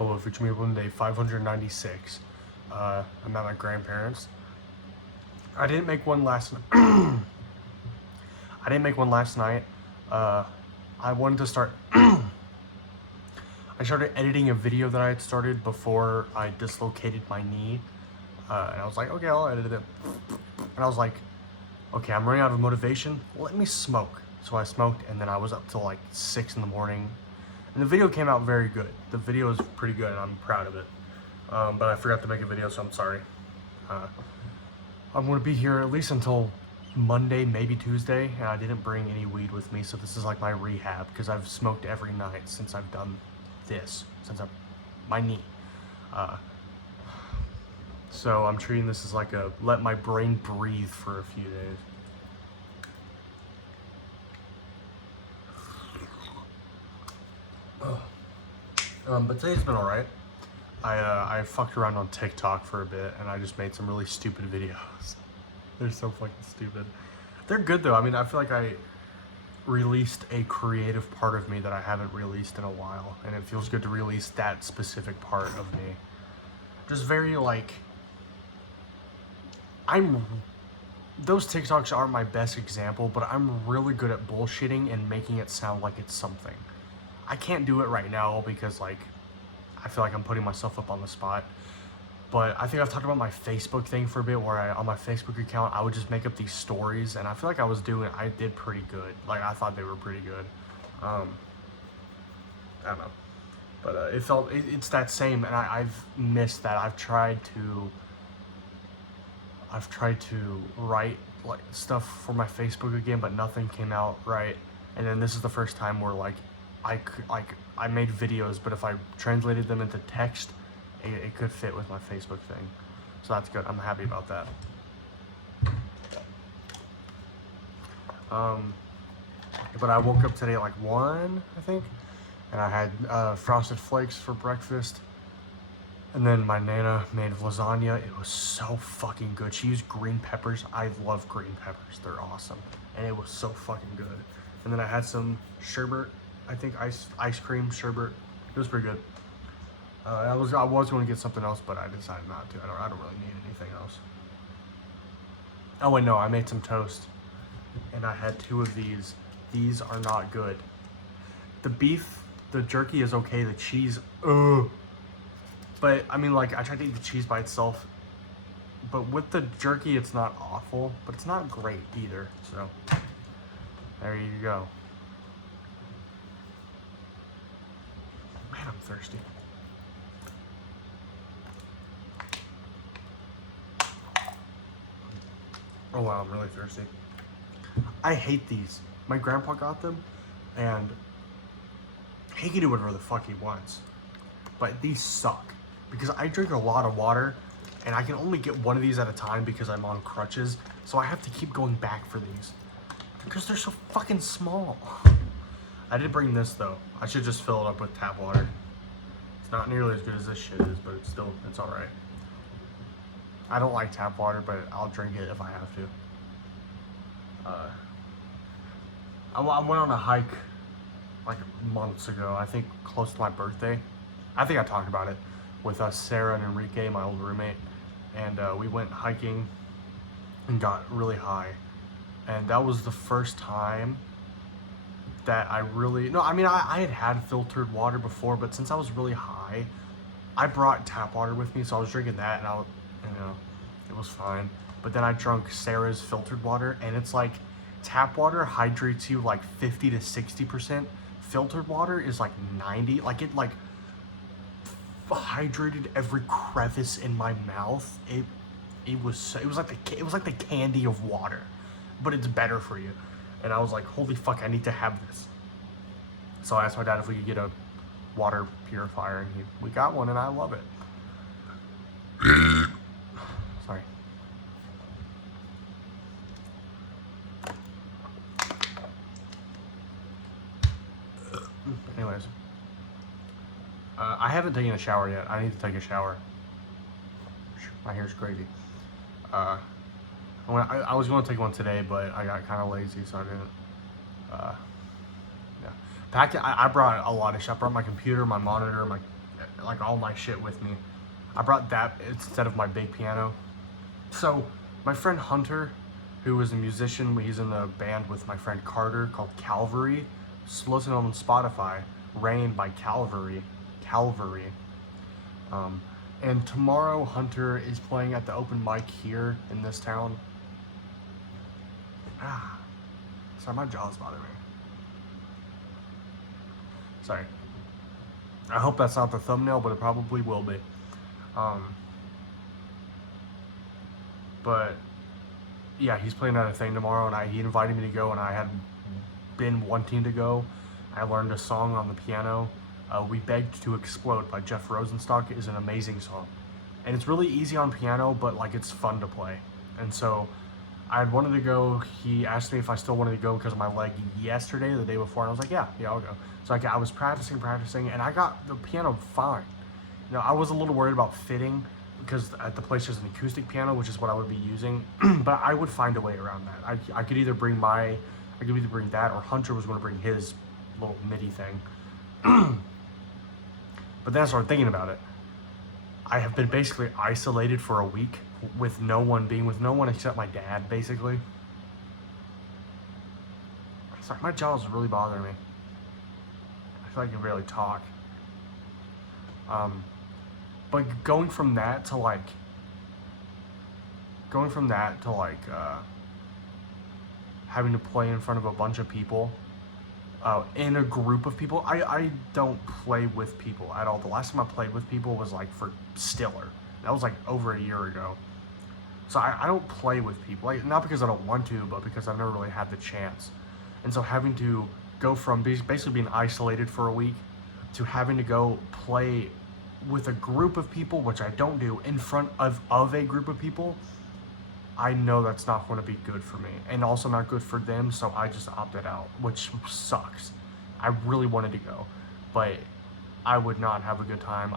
Hello, Future Me One Day 596. I'm at my grandparents. I didn't make one last night. I didn't make one last night. I wanted to start. I started editing a video that I had started before I dislocated my knee. And I was like, okay, I'll edit it. And I was like, okay, I'm running out of motivation. Let me smoke. So I smoked, and then I was up till like 6 in the morning. And the video came out very good. The video is pretty good, and I'm proud of it. But I forgot to make a video, so I'm sorry. I'm going to be here at least until Monday, maybe Tuesday, and I didn't bring any weed with me, so this is like my rehab, because I've smoked every night since I've done this, my knee. So I'm treating this as like a let my brain breathe for a few days. But today's been alright. I fucked around on TikTok for a bit, and I just made some really stupid videos. They're so fucking stupid. They're good though. I mean, I feel like I released a creative part of me that I haven't released in a while, and it feels good to release that specific part of me. Just very like, those TikToks aren't my best example, but I'm really good at bullshitting and making it sound like it's something. I can't do it right now because like, I feel like I'm putting myself up on the spot. But I think I've talked about my Facebook thing for a bit, where on my Facebook account, I would just make up these stories, and I feel like I did pretty good. Like, I thought they were pretty good. I don't know. But it's that same, and I've missed that. I've tried to write like stuff for my Facebook again, but nothing came out right. And then this is the first time where like, I made videos, but if I translated them into text, it could fit with my Facebook thing. So that's good. I'm happy about that. But I woke up today at like 1, I think, and I had Frosted Flakes for breakfast. And then my Nana made lasagna. It was so fucking good. She used green peppers. I love green peppers. They're awesome. And it was so fucking good. And then I had some sherbet. I think ice cream sherbet. It was pretty good. I was going to get something else, but I decided not to. I don't really need anything else. Oh wait, no, I made some toast, and I had 2 of these. These are not good. The beef, the jerky is okay. The cheese, but I mean, like, I tried to eat the cheese by itself, but with the jerky, it's not awful, but it's not great either. So there you go. Man, I'm thirsty. Oh wow, I'm really thirsty. I hate these. My grandpa got them, and he can do whatever the fuck he wants. But these suck, because I drink a lot of water, and I can only get one of these at a time because I'm on crutches, so I have to keep going back for these, because they're so fucking small. I did bring this though. I should just fill it up with tap water. It's not nearly as good as this shit is, but it's alright. I don't like tap water, but I'll drink it if I have to. I went on a hike like months ago, I think close to my birthday. I think I talked about it with Sarah and Enrique, my old roommate. And we went hiking and got really high. And that was the first time that I had filtered water before, but since I was really high, I brought tap water with me, so I was drinking that, and it was fine. But then I drank Sarah's filtered water, and it's like, tap water hydrates you like 50 to 60%. Filtered water is like 90. Like, it like hydrated every crevice in my mouth. It was like the candy of water, but it's better for you. And I was like, holy fuck, I need to have this. So I asked my dad if we could get a water purifier, and we got one, and I love it. Sorry. Anyways, I haven't taken a shower yet. I need to take a shower. My hair's crazy. I was going to take one today, but I got kind of lazy, so I didn't. Yeah. I brought a lot of shit. I brought my computer, my monitor, like all my shit with me. I brought that instead of my big piano. So my friend Hunter, who is a musician, he's in a band with my friend Carter called Calvary. Just listen on Spotify. Rain by Calvary. And tomorrow Hunter is playing at the open mic here in this town. Sorry, my jaw's bothering me. Sorry. I hope that's not the thumbnail, but it probably will be. But yeah, he's playing at a thing tomorrow, and he invited me to go, and I had been wanting to go. I learned a song on the piano. We Begged to Explode by Jeff Rosenstock is an amazing song. And it's really easy on piano, but like it's fun to play. And so I had wanted to go. He asked me if I still wanted to go because of my leg yesterday, the day before, and I was like, yeah, I'll go. So I was practicing, and I got the piano fine. You know, I was a little worried about fitting because at the place there's an acoustic piano, which is what I would be using, but I would find a way around that. I could either bring that, or Hunter was going to bring his little MIDI thing. But then I started thinking about it. I have been basically isolated for a week with no one except my dad, basically. Sorry, my jaw is really bothering me. I feel like I can barely talk. But going from that to having to play in front of a bunch of people, in a group of people. I don't play with people at all. The last time I played with people was like for Stiller. That was like over a year ago. So I don't play with people, like, not because I don't want to, but because I've never really had the chance. And so having to go from basically being isolated for a week to having to go play with a group of people, which I don't do, in front of a group of people, I know that's not going to be good for me, and also not good for them, so I just opted out, which sucks. I really wanted to go, but I would not have a good time.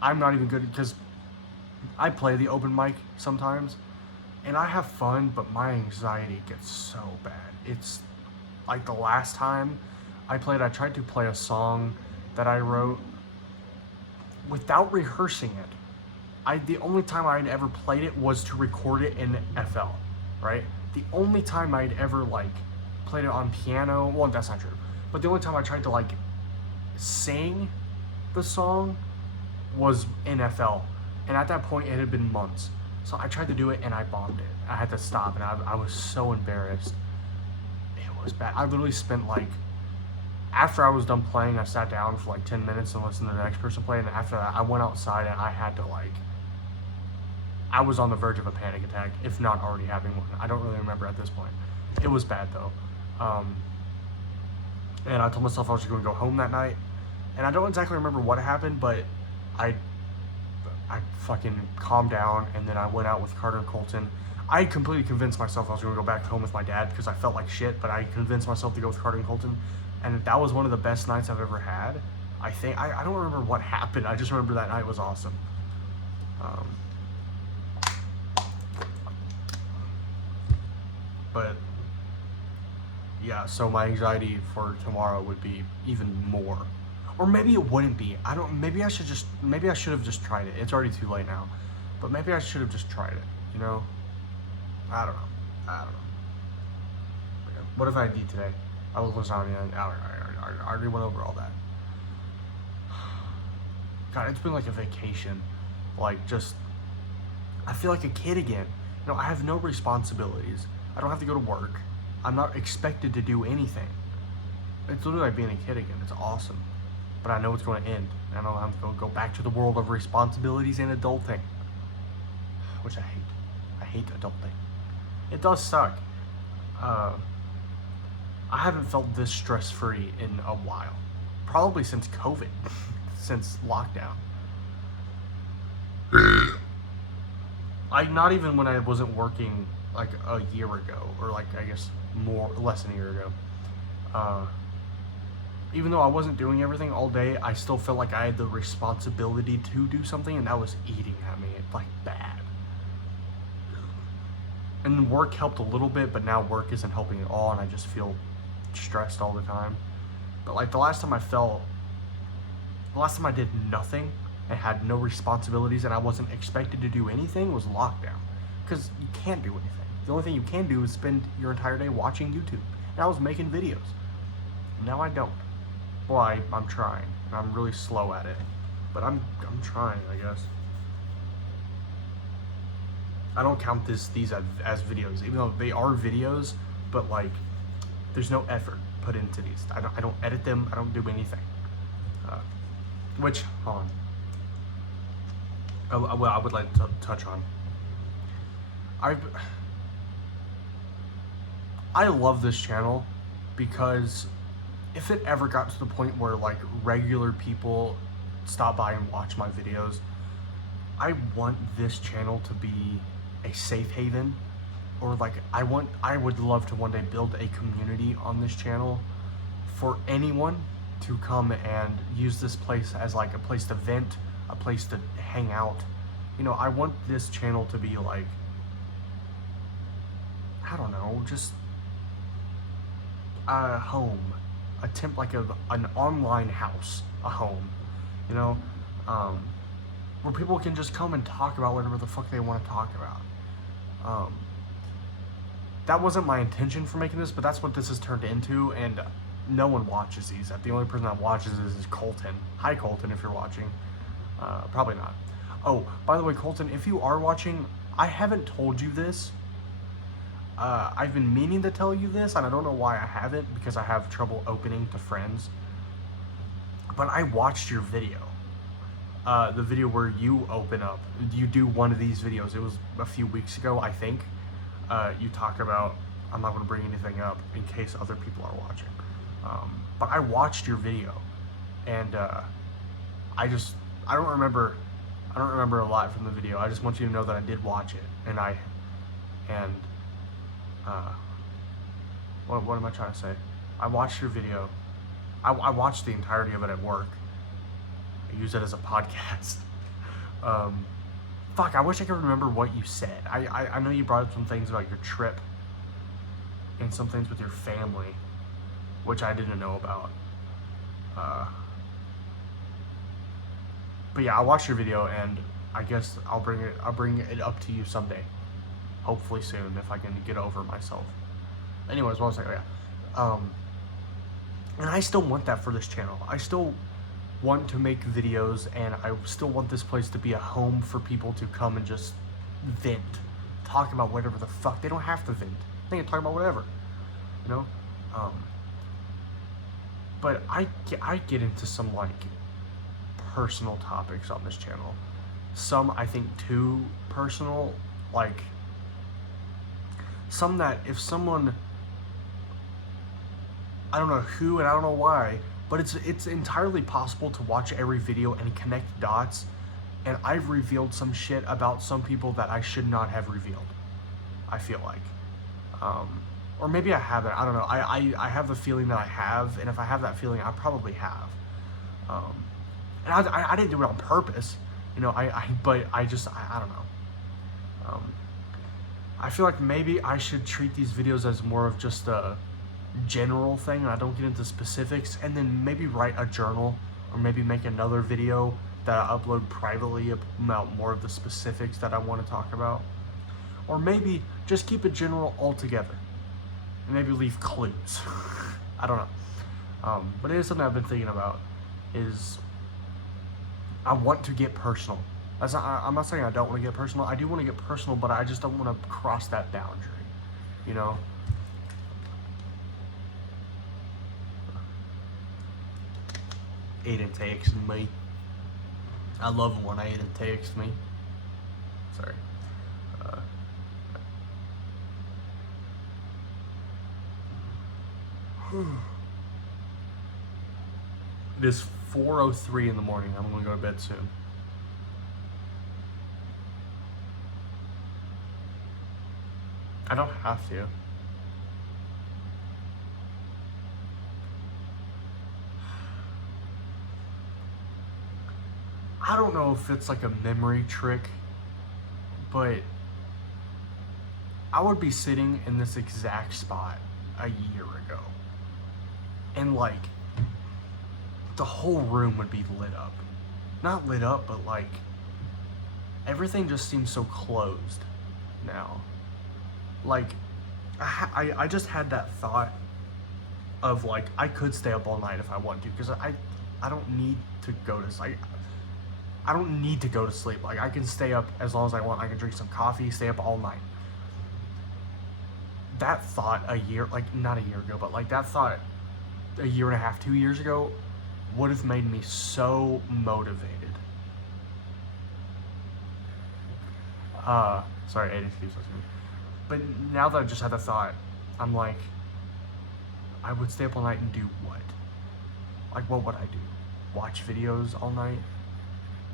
I'm not even good, because I play the open mic sometimes, and I have fun, but my anxiety gets so bad. It's like the last time I tried to play a song that I wrote without rehearsing it. The only time I'd ever played it was to record it in FL, right? The only time I'd ever played it on piano, well, that's not true, but the only time I tried to sing the song was in FL, and at that point it had been months. So I tried to do it and I bombed it. I had to stop, and I was so embarrassed. It was bad. I literally spent after I was done playing, I sat down for 10 minutes and listened to the next person play, and after that I went outside and I had to I was on the verge of a panic attack, if not already having one. I don't really remember at this point. It was bad though. And I told myself I was going to go home that night, and I don't exactly remember what happened, but I fucking calmed down, and then I went out with Carter and Colton. I completely convinced myself I was going to go back home with my dad because I felt like shit, but I convinced myself to go with Carter and Colton, and that was one of the best nights I've ever had. I think, I don't remember what happened, I just remember that night was awesome. But yeah, so my anxiety for tomorrow would be even more, or maybe it wouldn't be. Maybe I should have just tried it. It's already too late now, but maybe I should have just tried it, you know? I don't know. What if I did today? I was lasagna, and I already went over all that. God, it's been like a vacation. I feel like a kid again. You know, I have no responsibilities. I don't have to go to work. I'm not expected to do anything. It's literally like being a kid again. It's awesome. But I know it's going to end. I know I'm going to go back to the world of responsibilities and adulting, which I hate. I hate adulting. It does suck. I haven't felt this stress-free in a while. Probably since COVID. Since lockdown. Not even when I wasn't working a year ago, or I guess less than a year ago. Even though I wasn't doing everything all day, I still felt like I had the responsibility to do something, and that was eating at me bad. And work helped a little bit, but now work isn't helping at all, and I just feel stressed all the time. But the last time I did nothing and had no responsibilities and I wasn't expected to do anything was lockdown. Because you can't do anything. The only thing you can do is spend your entire day watching YouTube. And I was making videos. Now I don't. Well, I'm trying. I'm really slow at it. But I'm trying, I guess. I don't count these as videos, even though they are videos, but like, there's no effort put into these. I don't edit them. I don't do anything. Which, hold on. Well, I would like to touch on. I love this channel because if it ever got to the point where like regular people stop by and watch my videos, I want this channel to be a safe haven, or like I would love to one day build a community on this channel for anyone to come and use this place as like a place to vent, a place to hang out. You know, I want this channel to be like, I don't know, just a home, like an online house, a home, you know, where people can just come and talk about whatever the fuck they want to talk about. That wasn't my intention for making this, but that's what this has turned into, and no one watches these. The only person that watches this is Colton. Hi, Colton, if you're watching. Probably not. Oh, by the way, Colton, if you are watching, I haven't told you this. I've been meaning to tell you this, and I don't know why I haven't, because I have trouble opening to friends. But I watched your video. The video where you open up. You do one of these videos. It was a few weeks ago, I think. You talk about, I'm not going to bring anything up in case other people are watching. But I watched your video, and I don't remember a lot from the video. I just want you to know that I did watch it, and what am I trying to say? I watched your video. I watched the entirety of it at work. I use it as a podcast. Fuck, I wish I could remember what you said. I know you brought up some things about your trip and some things with your family, which I didn't know about. But yeah, I watched your video, and I guess I'll bring it up to you someday. Hopefully soon, if I can get over myself. Anyways, what was I saying? Yeah. And I still want that for this channel. I still want to make videos, and I still want this place to be a home for people to come and just vent. Talk about whatever the fuck. They don't have to vent. They can talk about whatever. You know? But I get into some, like, personal topics on this channel. Some, I think, too personal. Like, some that if someone, I don't know who and I don't know why, but it's entirely possible to watch every video and connect dots, and I've revealed some shit about some people that I should not have revealed, I feel like. Or maybe I haven't, I don't know. I have the feeling that I have, and if I have that feeling, I probably have. And I didn't do it on purpose, you know, but I don't know. I feel like maybe I should treat these videos as more of just a general thing, and I don't get into specifics, and then maybe write a journal, or maybe make another video that I upload privately about more of the specifics that I want to talk about. Or maybe just keep it general altogether, and maybe leave clues. I don't know. But it is something I've been thinking about, is I want to get personal. I'm not saying I don't want to get personal. I do want to get personal, but I just don't want to cross that boundary, you know? Aiden texted me. I love when Aiden texts me. Sorry. It is 4:03 in the morning. I'm going to go to bed soon. I don't have to. I don't know if it's like a memory trick, but I would be sitting in this exact spot a year ago, and like the whole room would be lit up. not lit up, but like everything just seems so closed now. Like I just had that thought of like I could stay up all night if I want to, because I don't need to go to sleep. I don't need to go to sleep. Like I can stay up as long as I want. I can drink some coffee, stay up all night. That thought a year, like not a year ago, but like that thought a year and a half, 2 years ago would have made me so motivated. Sorry, Aiden keeps listening. But now that I just had the thought, I'm like, I would stay up all night and do what? Like, what would I do? Watch videos all night?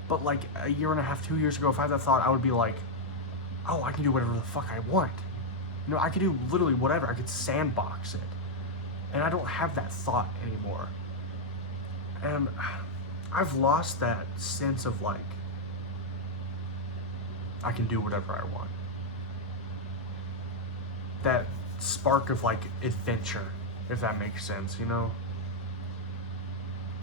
But like a year and a half, 2 years ago, if I had that thought, I would be like, oh, I can do whatever the fuck I want. You know, I could do literally whatever. I could sandbox it. And I don't have that thought anymore. And I've lost that sense of like, I can do whatever I want. That spark of like adventure, if that makes sense, you know?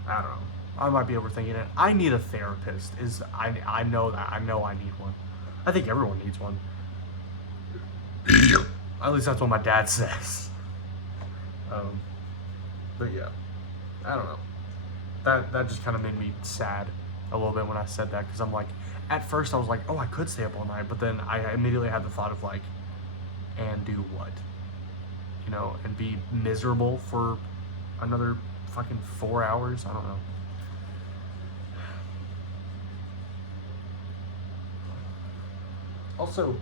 I don't know. I might be overthinking it. I need a therapist. I know that. I know I need one. I think everyone needs one. At least that's what my dad says. But yeah, I don't know. That just kind of made me sad a little bit when I said that, because I'm like, at first I was like, oh, I could stay up all night, but then I immediately had the thought of like, and do what? You know, and be miserable for another fucking 4 hours? I don't know. Also,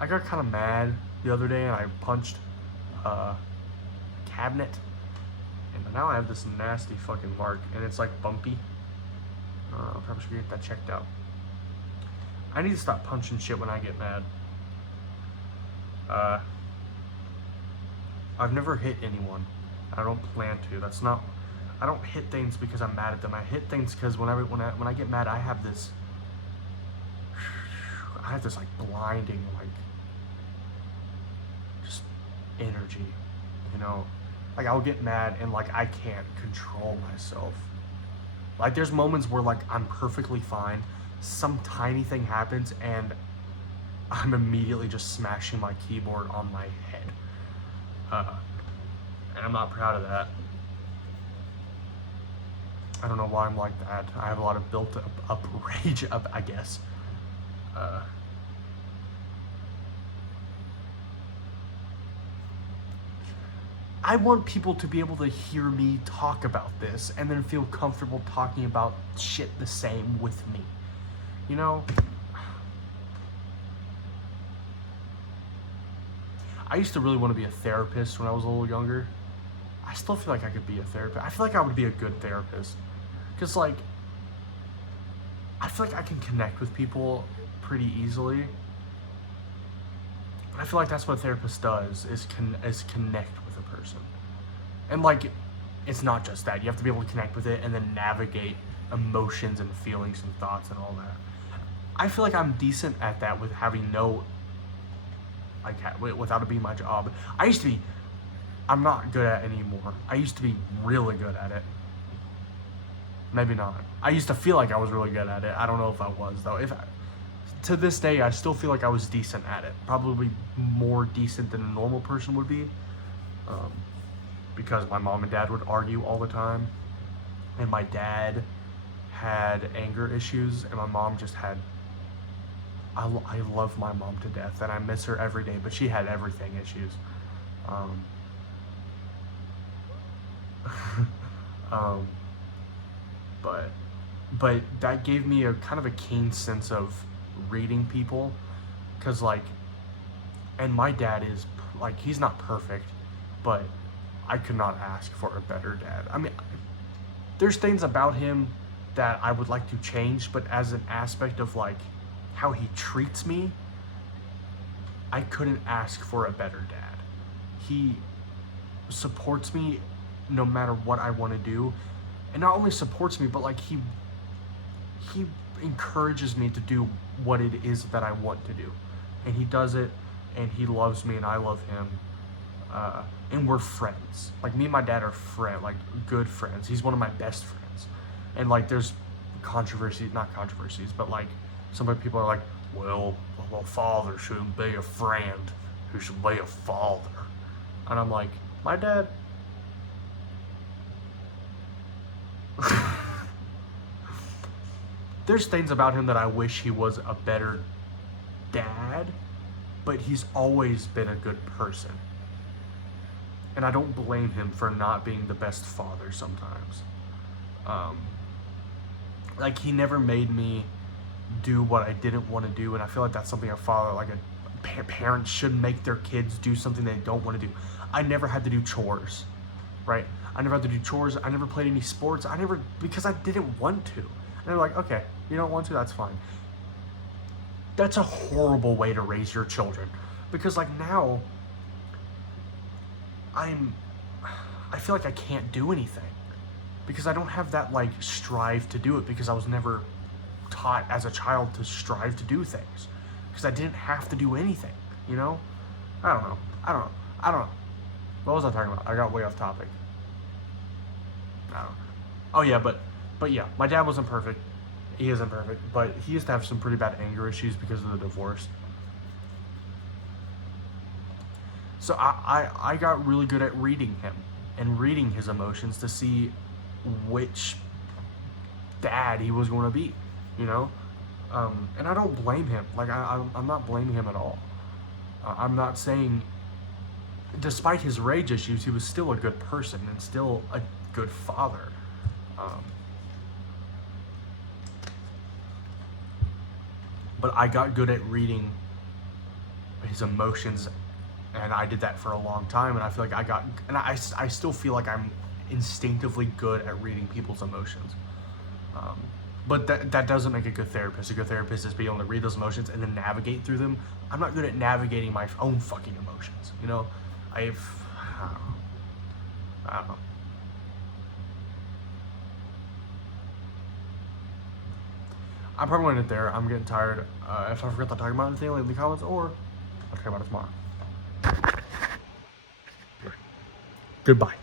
I got kind of mad the other day and I punched a cabinet, and now I have this nasty fucking mark, and it's like bumpy. Probably should get that checked out. I need to stop punching shit when I get mad. I've never hit anyone. I don't plan to. That's not. I don't hit things because I'm mad at them. I hit things because when I get mad, I have this like blinding, like just energy, you know. Like I'll get mad and like I can't control myself. Like there's moments where like I'm perfectly fine, some tiny thing happens and I'm immediately just smashing my keyboard on my head. And I'm not proud of that. I don't know why I'm like that. I have a lot of built up rage up, I guess. I want people to be able to hear me talk about this and then feel comfortable talking about shit the same with me. You know? I used to really want to be a therapist when I was a little younger. I still feel like I could be a therapist. I feel like I would be a good therapist. Because, like, I feel like I can connect with people pretty easily. I feel like that's what a therapist does, is connect with a person. And, like, it's not just that. You have to be able to connect with it and then navigate emotions and feelings and thoughts and all that. I feel like I'm decent at that with having no, like, without it being my job. I used to be, I'm not good at it anymore. I used to be really good at it. Maybe not. I used to feel like I was really good at it. I don't know if I was, though. To this day, I still feel like I was decent at it. Probably more decent than a normal person would be. Because my mom and dad would argue all the time. And my dad had anger issues, and my mom just had... I love my mom to death, and I miss her every day, but she had everything issues. But that gave me a kind of a keen sense of reading people, because like, and my dad is like, he's not perfect, but I could not ask for a better dad. I mean, there's things about him that I would like to change, but as an aspect of like how he treats me, I couldn't ask for a better dad. He supports me no matter what I want to do, and not only supports me, but like he encourages me to do what it is that I want to do, and he does it, and he loves me and I love him, and we're friends. Like me and my dad are like good friends. He's one of my best friends, and like there's not controversies, but like some people are like, well, a father shouldn't be a friend, he should be a father. And I'm like, my dad, there's things about him that I wish he was a better dad, but he's always been a good person. And I don't blame him for not being the best father sometimes. Like, he never made me do what I didn't want to do, and I feel like that's something a father, like a parent, should make their kids do something they don't want to do. I never had to do chores, right? I never had to do chores. I never played any sports. Because I didn't want to. And they're like, okay, you don't want to, that's fine. That's a horrible way to raise your children. Because like now, I feel like I can't do anything. Because I don't have that like strive to do it, because I was never taught as a child to strive to do things. Because I didn't have to do anything, you know? I don't know. What was I talking about? I got way off topic. I don't know. Oh yeah, but yeah, my dad wasn't perfect. He isn't perfect, but he used to have some pretty bad anger issues because of the divorce. So I got really good at reading him and reading his emotions to see which dad he was going to be, you know? And I don't blame him. Like, I'm not blaming him at all. I'm not saying, despite his rage issues, he was still a good person and still a good father. But I got good at reading his emotions, and I did that for a long time, and I feel like I still feel like I'm instinctively good at reading people's emotions. But that doesn't make a good therapist. A good therapist is being able to read those emotions and then navigate through them. I'm not good at navigating my own fucking emotions, you know? I don't know. I'm probably going to end it there. I'm getting tired. If I forgot to talk about anything, leave in the comments, or I'll talk about it tomorrow. Goodbye.